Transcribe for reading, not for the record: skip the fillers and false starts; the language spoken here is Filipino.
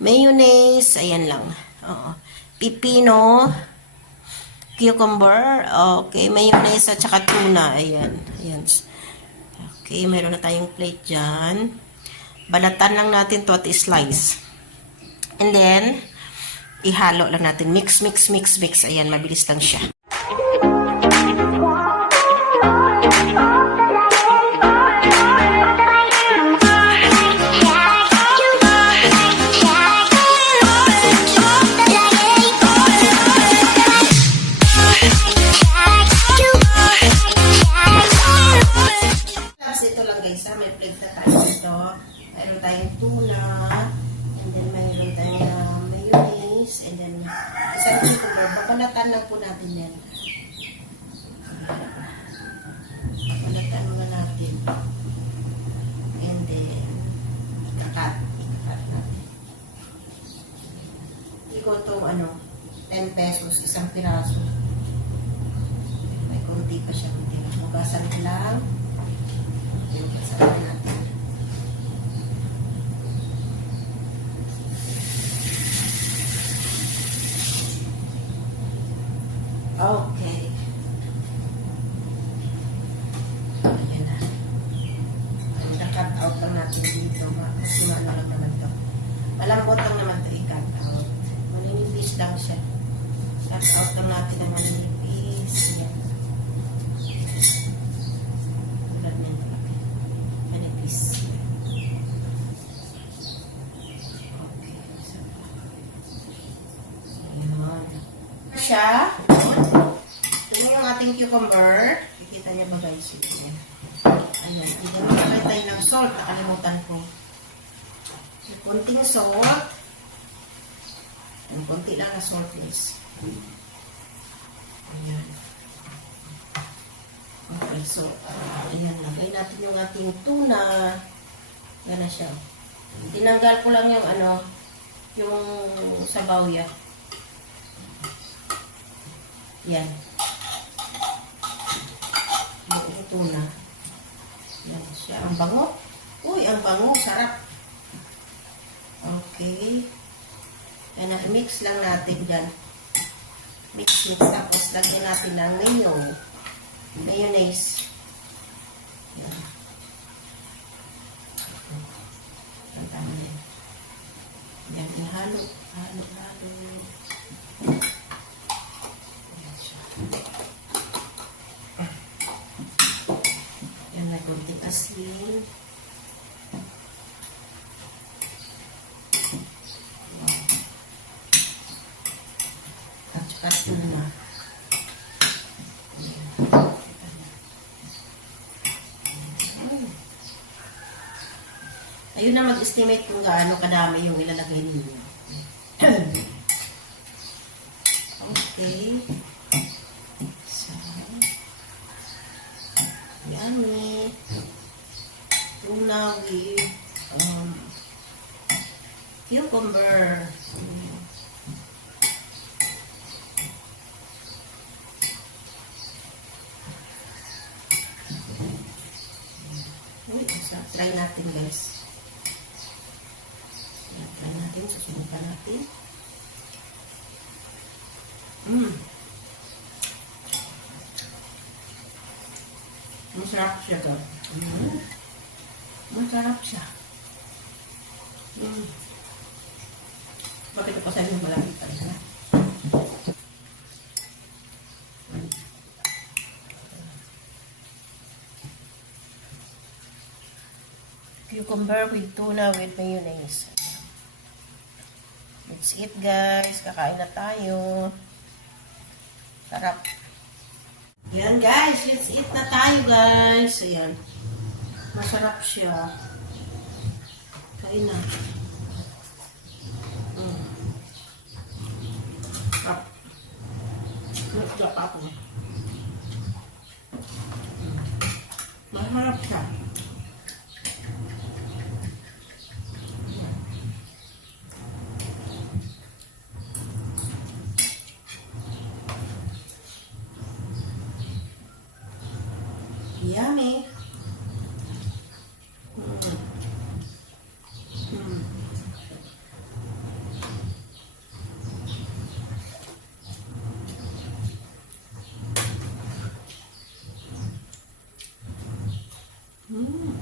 mayonnaise, ayan lang. Oo. Pipino, cucumber, okay, mayonnaise at saka tuna, ayan. Ayan. Okay, meron na tayong plate dyan. Balatan lang natin to at slice. And then, ihalo lang natin. Mix, mix, mix, mix. Ayan, mabilis lang siya. Ito lang guys, may plate na tayo dito. Mayroon tayong tuna, and then mayroon tayong mayonnaise, and then isang cucumber. Babalatan lang po natin yan. Babalatan muna natin. And then, ikakat natin. Ikaw itong 10 pesos, isang piraso. May konti pa siya. Hugasan lang. Hugasan natin. Okay. Ayan na. I-cut out lang natin dito. Kasi ano lang naman ito. Malambot lang naman ito i-cut out. Maninipis lang siya. Cut out lang natin ang maninipis. Yan. Tulad nito. Manipis. Okay. So, ayan. Siya. Ito yung ating cucumber. Kikita niya ba guys? Ayan. Ibang nakalay tayo ng salt. Nakalimutan ko. Kunting salt. Kunti lang na salt guys. Ayan. Okay, so ayan. Lagay natin yung ating tuna. Yan na siya. Tinanggal ko lang yung yung sabaw yan. Yan. Yung tuna. Yan siya. Ang bango. Uy, ang bango. Sarap. Okay. Yan na. Mix lang natin dyan. Mix. Tapos lagyan natin ng mayonnaise. Yan. Ang tama yan. Yan. Ihalo. Halo. Yan na konting asin. At tuna. Ayun na mag-estimate kung gaano kadami yung ilalagay ninyo. Okay. So, yummy. Tuna with cucumber. Try natin guys. Try natin. Susubukan natin. Masarap siya to. Masarap siya. Bakit ko sa inyo malapit pa rin? Cucumber with tuna with mayonnaise. That's it guys. Kakain na tayo. Sarap. Yan guys. Let's eat na tayo guys. Ayan. Masarap siya. Kain na. Sarap. Masarap ako. Masarap siya. Yummy. Isda.